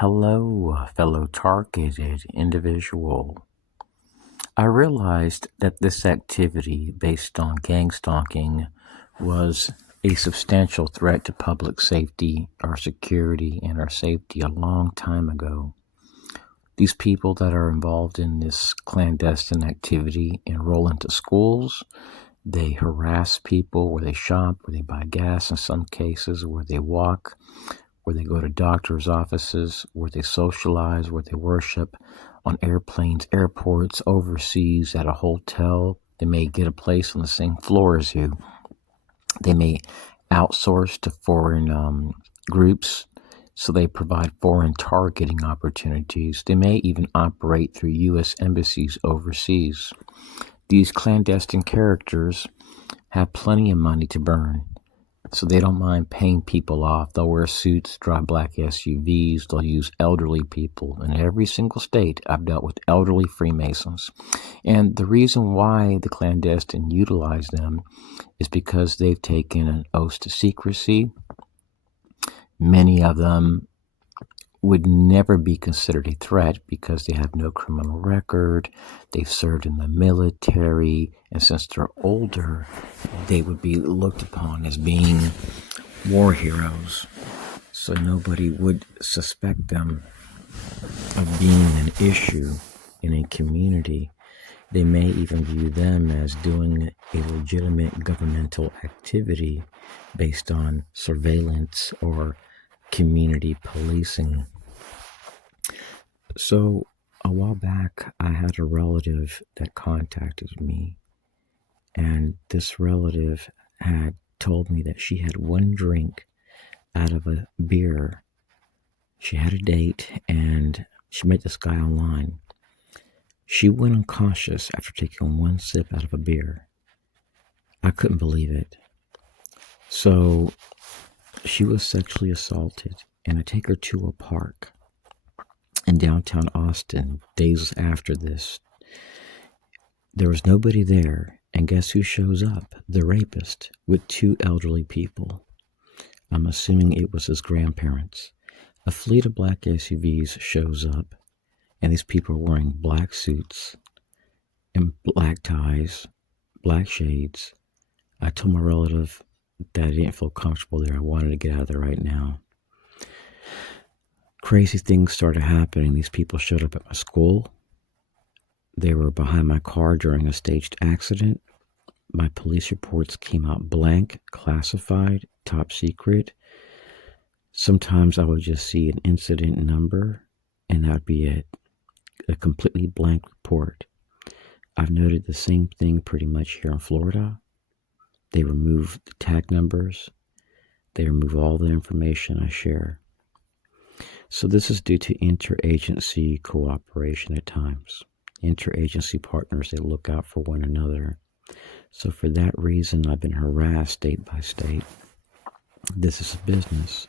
Hello, fellow targeted individual. I realized that this activity based on gang stalking was a substantial threat to public safety, our security, and our safety a long time ago. These people that are involved in this clandestine activity enroll into schools. They harass people where they shop, where they buy gas in some cases, where they walk, where they go to doctors' offices, where they socialize, where they worship, on airplanes, airports, overseas, at a hotel. They may get a place on the same floor as you. They may outsource to foreign groups, so they provide foreign targeting opportunities. They may even operate through U.S. embassies overseas. These clandestine characters have plenty of money to burn, so they don't mind paying people off. They'll wear suits, drive black SUVs, they'll use elderly people. In every single state, I've dealt with elderly Freemasons. And the reason why the clandestine utilize them is because they've taken an oath to secrecy. Many of them would never be considered a threat because they have no criminal record, they've served in the military, and since they're older, they would be looked upon as being war heroes. So nobody would suspect them of being an issue in a community. They may even view them as doing a legitimate governmental activity based on surveillance or community policing. So a while back, I had a relative that contacted me, and this relative had told me that she had one drink out of a beer. She had a date, and she met this guy online. She went unconscious after taking one sip out of a beer. I couldn't believe it. So she was sexually assaulted, and I take her to a park in downtown Austin days after this. There was nobody there, and guess who shows up? The rapist with two elderly people. I'm assuming it was his grandparents. A fleet of black SUVs shows up, and these people are wearing black suits and black ties, black shades. I told my relative that I didn't feel comfortable there. I wanted to get out of there right now. Crazy things started happening. These people showed up at my school. They were behind my car during a staged accident. My police reports came out blank, classified, top secret. Sometimes I would just see an incident number, and that'd be it. A completely blank report. I've noted the same thing pretty much here in Florida. They remove the tag numbers. They remove all the information I share. So this is due to interagency cooperation at times. Interagency partners, they look out for one another. So for that reason, I've been harassed state by state. This is a business.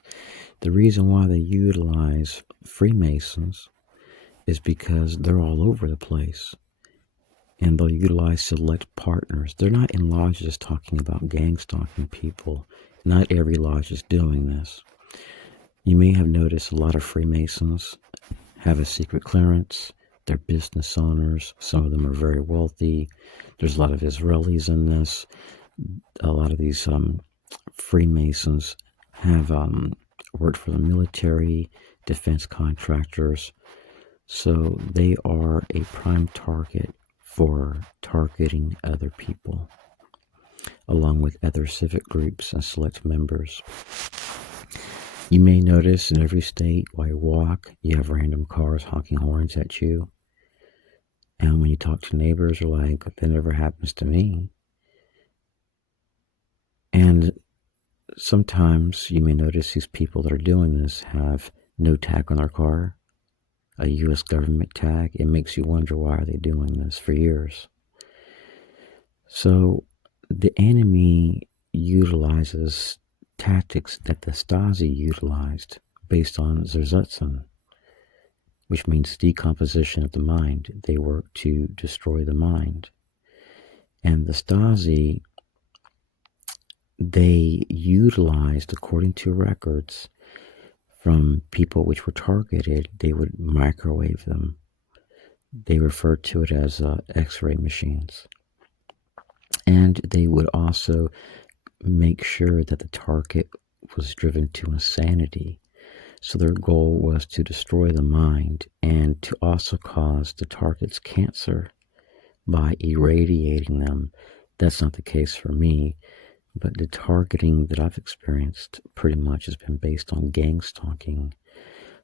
The reason why they utilize Freemasons is because they're all over the place. And they'll utilize select partners. They're not in lodges talking about gang stalking people. Not every lodge is doing this. You may have noticed a lot of Freemasons have a secret clearance. They're business owners. Some of them are very wealthy. There's a lot of Israelis in this. A lot of these Freemasons have worked for the military, defense contractors. So they are a prime target for targeting other people, along with other civic groups and select members. You may notice in every state while you walk, you have random cars honking horns at you. And when you talk to neighbors, you're like, that never happens to me. And sometimes you may notice these people that are doing this have no tag on their car, a U.S. government tag. It makes you wonder, why are they doing this for years? So the enemy utilizes tactics that the Stasi utilized based on Zersetzen, which means decomposition of the mind. They work to destroy the mind. And the Stasi, they utilized, according to records, from people which were targeted, they would microwave them. They referred to it as X-ray machines. And they would also make sure that the target was driven to insanity. So their goal was to destroy the mind and to also cause the targets cancer by irradiating them. That's not the case for me, but the targeting that I've experienced pretty much has been based on gang stalking.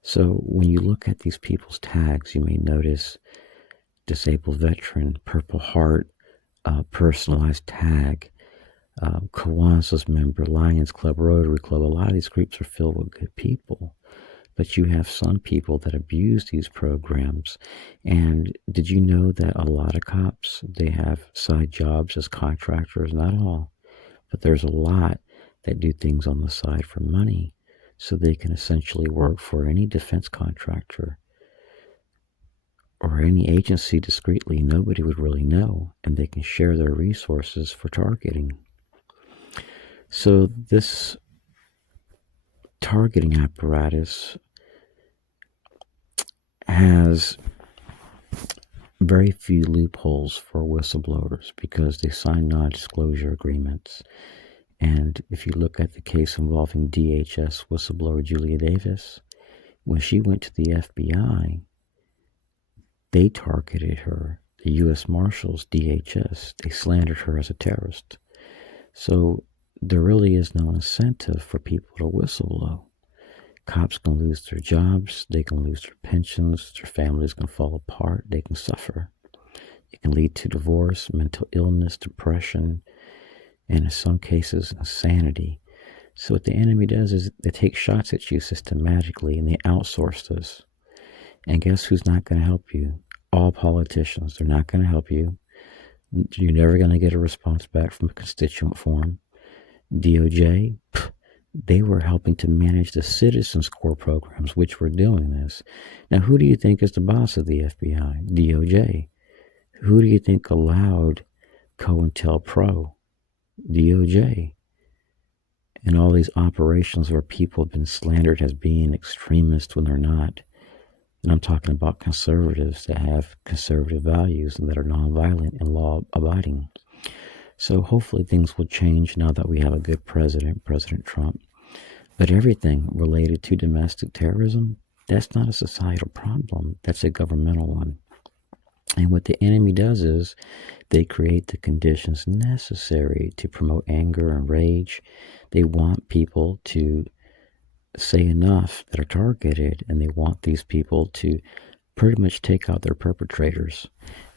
So when you look at these people's tags, you may notice disabled veteran, Purple Heart, personalized tag, Kiwanis member, Lions Club, Rotary Club. A lot of these groups are filled with good people, but you have some people that abuse these programs. And did you know that a lot of cops, they have side jobs as contractors? Not all, but there's a lot that do things on the side for money, so they can essentially work for any defense contractor or any agency discreetly. Nobody would really know, and they can share their resources for targeting. So this targeting apparatus has very few loopholes for whistleblowers because they sign non-disclosure agreements. And if you look at the case involving DHS whistleblower Julia Davis, when she went to the FBI, they targeted her. The U.S. Marshals, DHS, they slandered her as a terrorist. So there really is no incentive for people to whistleblow. Cops can lose their jobs, they can lose their pensions, their families can fall apart, they can suffer. It can lead to divorce, mental illness, depression, and in some cases, insanity. So what the enemy does is they take shots at you systematically and they outsource this. And guess who's not going to help you? All politicians. They're not going to help you. You're never going to get a response back from a constituent forum. DOJ, they were helping to manage the Citizens Corps programs, which were doing this. Now, who do you think is the boss of the FBI? DOJ. Who do you think allowed COINTELPRO? DOJ. And all these operations where people have been slandered as being extremists when they're not. And I'm talking about conservatives that have conservative values and that are nonviolent and law-abiding. So hopefully things will change now that we have a good president, President Trump. But everything related to domestic terrorism, that's not a societal problem. That's a governmental one. And what the enemy does is they create the conditions necessary to promote anger and rage. They want people to say enough that are targeted, and they want these people to pretty much take out their perpetrators.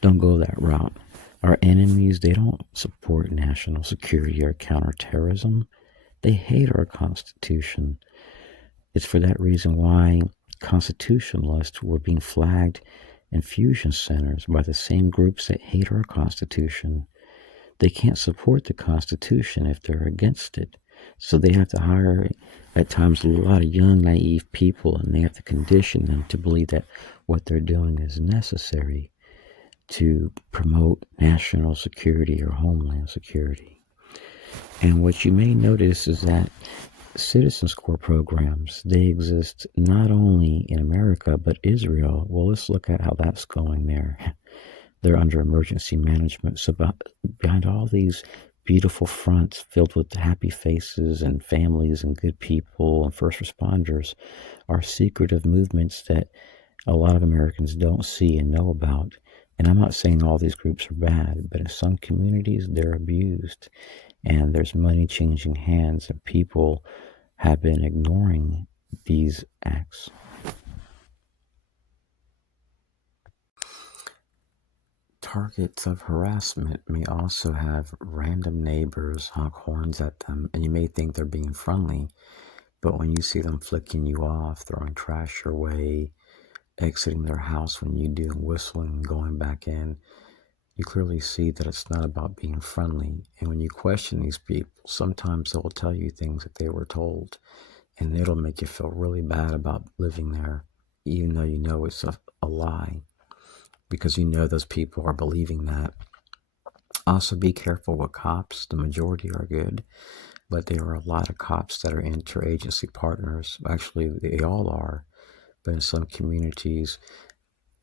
Don't go that route. Our enemies, they don't support national security or counterterrorism. They hate our Constitution. It's for that reason why constitutionalists were being flagged in fusion centers by the same groups that hate our Constitution. They can't support the Constitution if they're against it. So they have to hire, at times, a lot of young, naive people, and they have to condition them to believe that what they're doing is necessary to promote national security or homeland security. And what you may notice is that Citizens Corps programs, they exist not only in America, but Israel. Well, let's look at how that's going there. They're under emergency management. So behind all these beautiful fronts filled with happy faces and families and good people and first responders are secretive movements that a lot of Americans don't see and know about. And I'm not saying all these groups are bad, but in some communities, they're abused. And there's money changing hands, and people have been ignoring these acts. Targets of harassment may also have random neighbors honk horns at them, and you may think they're being friendly, but when you see them flicking you off, throwing trash your way, exiting their house when you do, whistling and going back in, you clearly see that it's not about being friendly. And when you question these people, sometimes they'll tell you things that they were told, and it'll make you feel really bad about living there, even though you know it's a lie, because you know those people are believing that. Also, be careful with cops. The majority are good, but there are a lot of cops that are interagency partners. Actually, they all are. But in some communities,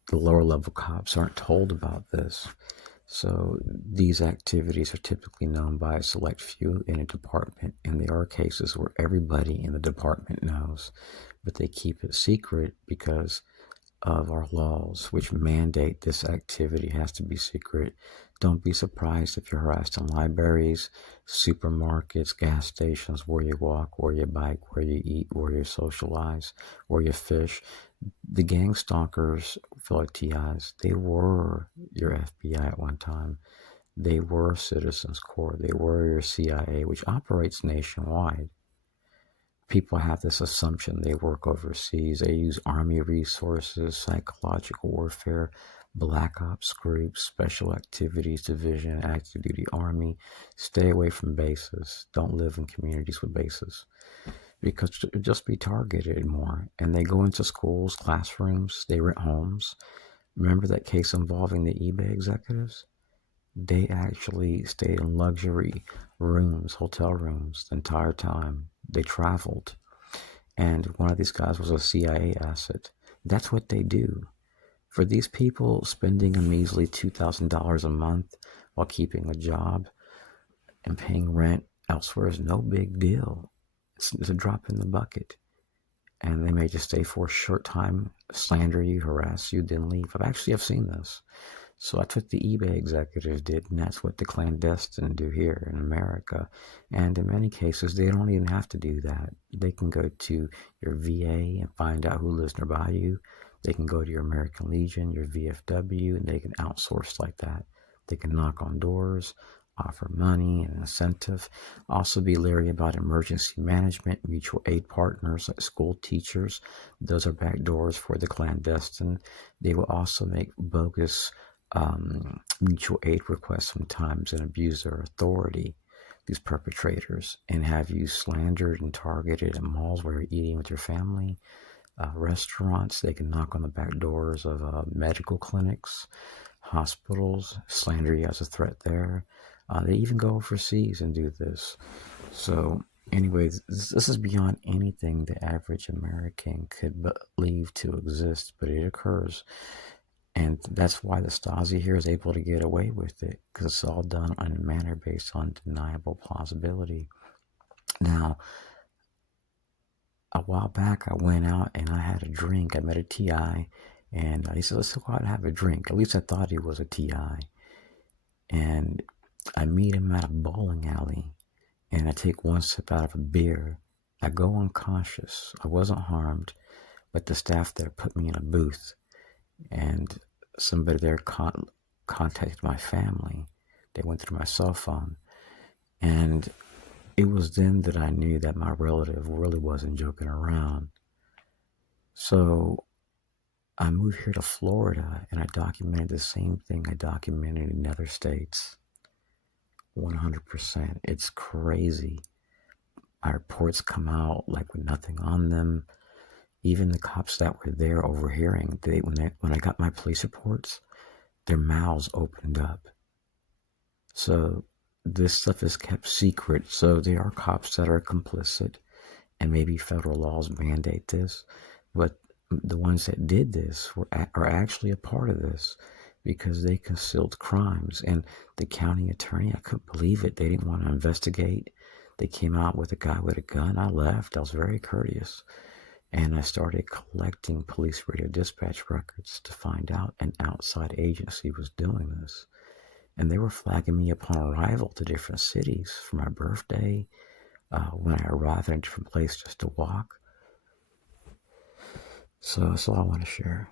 the lower level cops aren't told about this. So these activities are typically known by a select few in a department, and there are cases where everybody in the department knows, but they keep it secret because of our laws, which mandate this activity has to be secret. Don't be surprised if you're harassed in libraries, supermarkets, gas stations, where you walk, where you bike, where you eat, where you socialize, where you fish. The gang stalkers, feel like TIs, they were your FBI at one time. They were Citizens Corps. They were your CIA, which operates nationwide. People have this assumption they work overseas. They use army resources, psychological warfare, black ops groups, special activities division, active duty army. Stay away from bases. Don't live in communities with bases because you'll just be targeted more. And they go into schools, classrooms, they rent homes. Remember that case involving the eBay executives? They actually stayed in luxury rooms, hotel rooms, the entire time. They traveled. And one of these guys was a CIA asset. That's what they do. For these people, spending a measly $2,000 a month while keeping a job and paying rent elsewhere is no big deal. It's a drop in the bucket. And they may just stay for a short time, slander you, harass you, then leave. I've seen this. So that's what the eBay executives did, and that's what the clandestine do here in America. And in many cases, they don't even have to do that. They can go to your VA and find out who lives nearby you. They can go to your American Legion, your VFW, and they can outsource like that. They can knock on doors, offer money and incentive. Also be leery about emergency management, mutual aid partners like school teachers. Those are back doors for the clandestine. They will also make bogus mutual aid requests sometimes and abuse their authority, these perpetrators, and have you slandered and targeted in malls where you're eating with your family, restaurants. They can knock on the back doors of medical clinics, hospitals, slander you as a threat there. They even go overseas and do this. So anyways, this is beyond anything the average American could believe to exist, but it occurs. And that's why the Stasi here is able to get away with it, because it's all done in a manner based on deniable plausibility. Now, a while back, I went out and I had a drink. I met a TI, and he said, let's go out and have a drink. At least I thought he was a TI. And I meet him at a bowling alley, and I take one sip out of a beer. I go unconscious. I wasn't harmed, but the staff there put me in a booth. And somebody there contacted my family. They went through my cell phone. And it was then that I knew that my relative really wasn't joking around. So I moved here to Florida, and I documented the same thing I documented in other states. 100%. It's crazy. My reports come out like with nothing on them. Even the cops that were there overhearing, when I got my police reports, their mouths opened up. So this stuff is kept secret. So there are cops that are complicit, and maybe federal laws mandate this, but the ones that did this are actually a part of this because they concealed crimes. And the county attorney, I couldn't believe it. They didn't want to investigate. They came out with a guy with a gun. I left. I was very courteous. And I started collecting police radio dispatch records to find out an outside agency was doing this. And they were flagging me upon arrival to different cities for my birthday, when I arrived in a different place just to walk. So that's all I want to share.